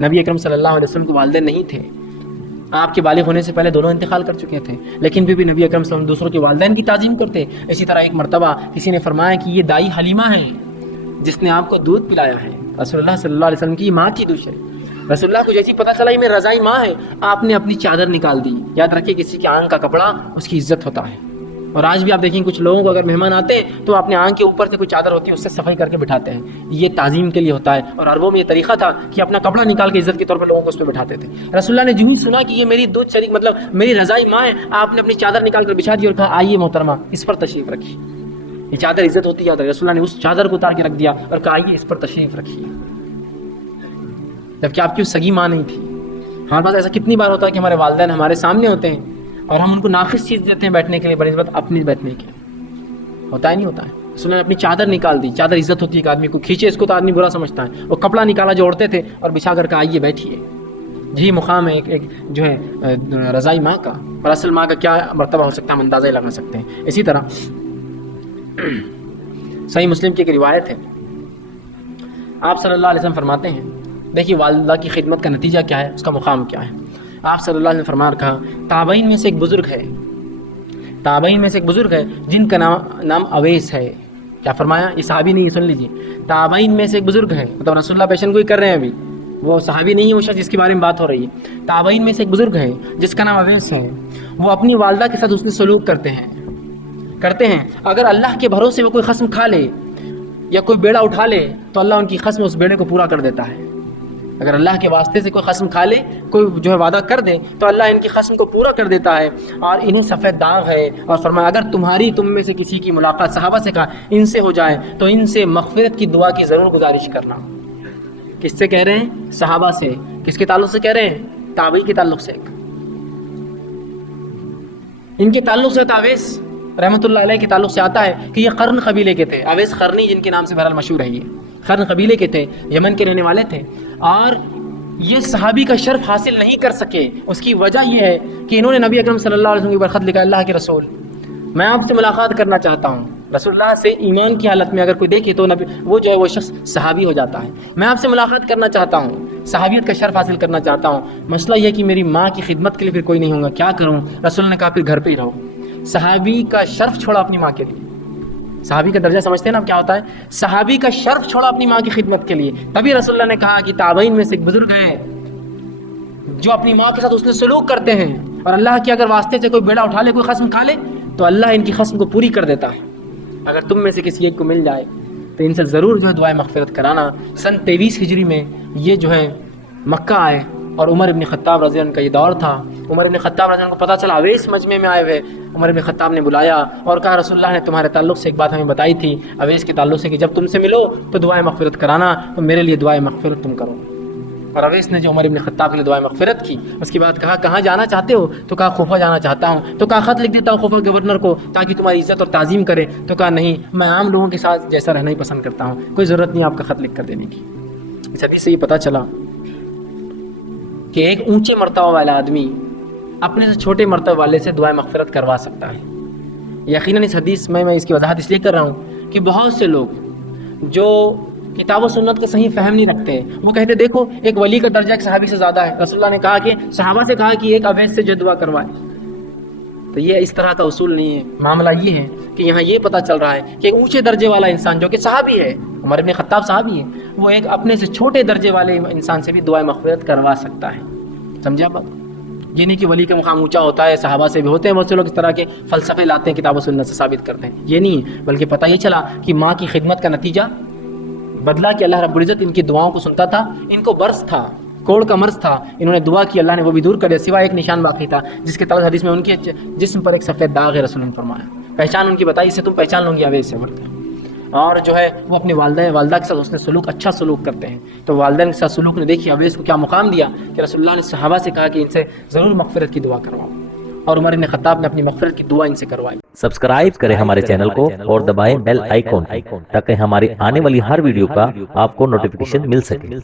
نبی اکرم صلی اللہ علیہ وسلم کے والدین نہیں تھے، آپ کے بالغ ہونے سے پہلے دونوں انتقال کر چکے تھے، لیکن پھر بھی نبی اکرم صلی اللہ علیہ وسلم دوسروں کے والدین کی تعظیم کرتے۔ اسی طرح ایک مرتبہ کسی نے فرمایا کہ یہ دائی حلیمہ ہے جس نے آپ کو دودھ پلایا ہے، رسول اللہ صلی اللہ علیہ وسلم کی ماں تھی دوسرے۔ رسول اللہ کو جیسی پتہ چلا یہ میری رضائی ماں ہے، آپ نے اپنی چادر نکال دی۔ یاد رکھیے کسی کی آنکھ کا کپڑا اس کی عزت ہوتا ہے، اور آج بھی آپ دیکھیں کچھ لوگوں کو اگر مہمان آتے ہیں تو اپنے آنکھ کے اوپر سے کوئی چادر ہوتی ہے اس سے صفائی کر کے بٹھاتے ہیں، یہ تعظیم کے لیے ہوتا ہے۔ اور عربوں میں یہ طریقہ تھا کہ اپنا کپڑا نکال کے عزت کے طور پر لوگوں کو اس پہ بٹھاتے تھے۔ رسول اللہ نے جو ہی سنا کہ یہ میری دودھ شریک مطلب میری رضائی ماں ہے، آپ نے اپنی چادر نکال کر بچھا دی اور کہا آئیے محترمہ اس پر تشریف رکھیے۔ یہ چادر عزت ہوتی ہے، رسول اللہ نے اس چادر کو اتار کے رکھ دیا اور کہا آئیے اس پر تشریف رکھیے، جبکہ آپ کی سگی ماں نہیں تھی۔ ہمارے پاس ایسا کتنی بار ہوتا ہے کہ ہمارے والدین ہمارے سامنے ہوتے ہیں اور ہم ان کو ناقص چیز دیتے ہیں بیٹھنے کے لیے بنسبت اپنی بیٹھنے کے، ہوتا ہے نہیں ہوتا ہے؟ رسول نے اپنی چادر نکال دی، چادر عزت ہوتی ہے، ایک آدمی کو کھینچے اس کو تو آدمی برا سمجھتا ہے، وہ کپڑا نکالا جو اوڑھتے تھے اور بچھا کر کہا آئیے بیٹھیے۔ یہی مقام ہے ایک جو ہے رضائی ماں کا، اور اصل ماں کا کیا مرتبہ ہو سکتا ہے ہم اندازہ ہی لگا سکتے ہیں۔ اسی طرح صحیح مسلم کی ایک روایت ہے، آپ صلی اللہ علیہ وسلم فرماتے ہیں، دیکھیے والدہ کی خدمت کا نتیجہ کیا ہے، اس کا مقام کیا ہے۔ آپ صلی اللہ علیہ وسلم فرما کہا تابعین میں سے ایک بزرگ ہے، تابعین میں سے ایک بزرگ ہے جن کا نام اویس ہے۔ کیا فرمایا؟ یہ صحابی نہیں ہے، سن لیجیے، تابعین میں سے ایک بزرگ ہے، مطلب رسول اللہ پیشن گوئی کر رہے ہیں، ابھی وہ صحابی نہیں ہے، وہ شخص جس کے بارے میں بات ہو رہی ہے۔ تابعین میں سے ایک بزرگ ہے جس کا نام اویس ہے، وہ اپنی والدہ کے ساتھ حسن سلوک کرتے ہیں۔ اگر اللہ کے بھروسے وہ کوئی خصم کھا لے یا کوئی بیڑا اٹھا لے تو اللہ ان کی خصم اس بیڑے کو پورا کر دیتا ہے۔ اگر اللہ کے واسطے سے کوئی خصم کھا لے، کوئی جو ہے وعدہ کر دے تو اللہ ان کی خصم کو پورا کر دیتا ہے، اور انہیں سفید داغ ہے۔ اور فرمایا اگر تم میں سے کسی کی ملاقات، صحابہ سے کہا، ان سے ہو جائے تو ان سے مغفرت کی دعا کی ضرور گزارش کرنا۔ کس سے کہہ رہے ہیں؟ صحابہ سے۔ کس کے تعلق سے کہہ رہے ہیں؟ تابعی کے تعلق سے۔ ان کے تعلق سے اویس رحمۃ اللہ علیہ کے تعلق سے آتا ہے کہ یہ قرن قبیلے کے تھے، اویس قرنی جن کے نام سے بہرحال مشہور ہے، یہ قرن قبیلے کے تھے، یمن کے رہنے والے تھے، اور یہ صحابی کا شرف حاصل نہیں کر سکے۔ اس کی وجہ یہ ہے کہ انہوں نے نبی اکرم صلی اللہ علیہ وسلم کے اوپر خط لکھا، اللہ کے رسول میں آپ سے ملاقات کرنا چاہتا ہوں۔ رسول اللہ سے ایمان کی حالت میں اگر کوئی دیکھے تو وہ جو ہے وہ شخص صحابی ہو جاتا ہے۔ میں آپ سے ملاقات کرنا چاہتا ہوں، صحابیت کا شرف حاصل کرنا چاہتا ہوں، مسئلہ یہ کہ میری ماں کی خدمت کے لیے پھر کوئی نہیں ہوگا، کیا کروں؟ رسول نے کہا پھر گھر پہ ہی رہو۔ صحابی کا شرف چھوڑا اپنی ماں کے لیے، صحابی کا درجہ سمجھتے ہیں نا کیا ہوتا ہے؟ صحابی کا شرف چھوڑا اپنی ماں کی خدمت کے لیے۔ تبھی رسول اللہ نے کہا کہ تابعین میں سے ایک بزرگ ہے جو اپنی ماں کے ساتھ اس نے سلوک کرتے ہیں، اور اللہ کے اگر واسطے سے کوئی بیڑا اٹھا لے، کوئی خصم کھا لے تو اللہ ان کی خصم کو پوری کر دیتا ہے۔ اگر تم میں سے کسی ایک کو مل جائے تو ان سے ضرور جو ہے دعائے مغفرت کرانا۔ سن 23 ہجری میں یہ جو ہے مکہ آئے، اور عمر ابن خطاب رضی اللہ عنہ کا یہ دور تھا۔ عمر ابن خطاب رضی اللہ عنہ کو پتہ چلا اویس مجمع میں آئے ہوئے، عمر ابن خطاب نے بلایا اور کہا رسول اللہ نے تمہارے تعلق سے ایک بات ہمیں بتائی تھی، اویس کے تعلق سے، کہ جب تم سے ملو تو دعائے مغفرت کرانا، تو میرے لیے دعائے مغفرت تم کرو۔ اور اویس نے جو عمر ابن خطاب کے لیے دعائے مغفرت کی، اس کے بعد کہا کہاں جانا چاہتے ہو؟ تو کہا کوفہ جانا چاہتا ہوں۔ تو کہا خط لکھ دیتا ہوں کوفہ گورنر کو تاکہ تمہاری عزت اور تعظیم کرے۔ تو کہا نہیں، میں عام لوگوں کے ساتھ جیسا رہنا ہی پسند کرتا ہوں، کوئی ضرورت نہیں آپ کا خط لکھ کر دینے کی۔ اس حدیث سے یہ پتہ چلا کہ ایک اونچے مرتبہ والا آدمی اپنے سے چھوٹے مرتبہ والے سے دعائے مغفرت کروا سکتا ہے۔ یقیناً اس حدیث میں اس کی وضاحت اس لیے کر رہا ہوں کہ بہت سے لوگ جو کتاب و سنت کا صحیح فہم نہیں رکھتے، وہ کہتے دیکھو ایک ولی کا درجہ ایک صحابی سے زیادہ ہے، رسول اللہ نے کہا کہ صحابہ سے کہا کہ ایک اویس سے جو دعا کروائے۔ تو یہ اس طرح کا اصول نہیں ہے۔ معاملہ یہ ہے کہ یہاں یہ پتہ چل رہا ہے کہ ایک اونچے درجے والا انسان جو کہ صحابی ہے، عمر ابن خطاب صحابی ہے، وہ ایک اپنے سے چھوٹے درجے والے انسان سے بھی دعائے مغفرت کروا سکتا ہے۔ سمجھا آپ؟ یہ نہیں کہ ولی کا مقام اونچا ہوتا ہے، صحابہ سے بھی ہوتے ہیں، بہت سے لوگ اس طرح کے فلسفے لاتے ہیں، کتاب و سنت سے ثابت کرتے ہیں، یہ نہیں ہے، بلکہ پتہ یہ چلا کہ ماں کی خدمت کا نتیجہ بدلا کہ اللہ رب العزت ان کی دعاؤں کو سنتا تھا۔ ان کو برس تھا، کوڑ کا مرض تھا، انہوں نے دعا کی، اللہ نے وہ بھی دور کر دیا، سوائے ایک نشان باقی تھا جس کے تعلق حدیث میں ان کے جسم پر ایک سفید داغ ہے، رسول نے فرمایا پہچان ان کی بتائی، اس سے تم پہچان لوں گی اویس سے ورتے۔ اور جو ہے وہ اپنی والدہ کے ساتھ اس نے سلوک، اچھا سلوک کرتے ہیں، تو والدین کے ساتھ سلوک نے دیکھی اویس کو کیا مقام دیا کہ رسول اللہ نے صحابہ سے کہا کہ ان سے ضرور مغفرت کی دعا کرواؤ، اور عمر بن خطاب نے اپنی مغفرت کی دعا ان سے کروائی۔ سبسکرائب کریں ہمارے چینل کو اور دبائیں بیل آئیکن تاکہ ہماری آنے والی ہر ویڈیو کا آپ کو نوٹیفیکیشن مل سکے۔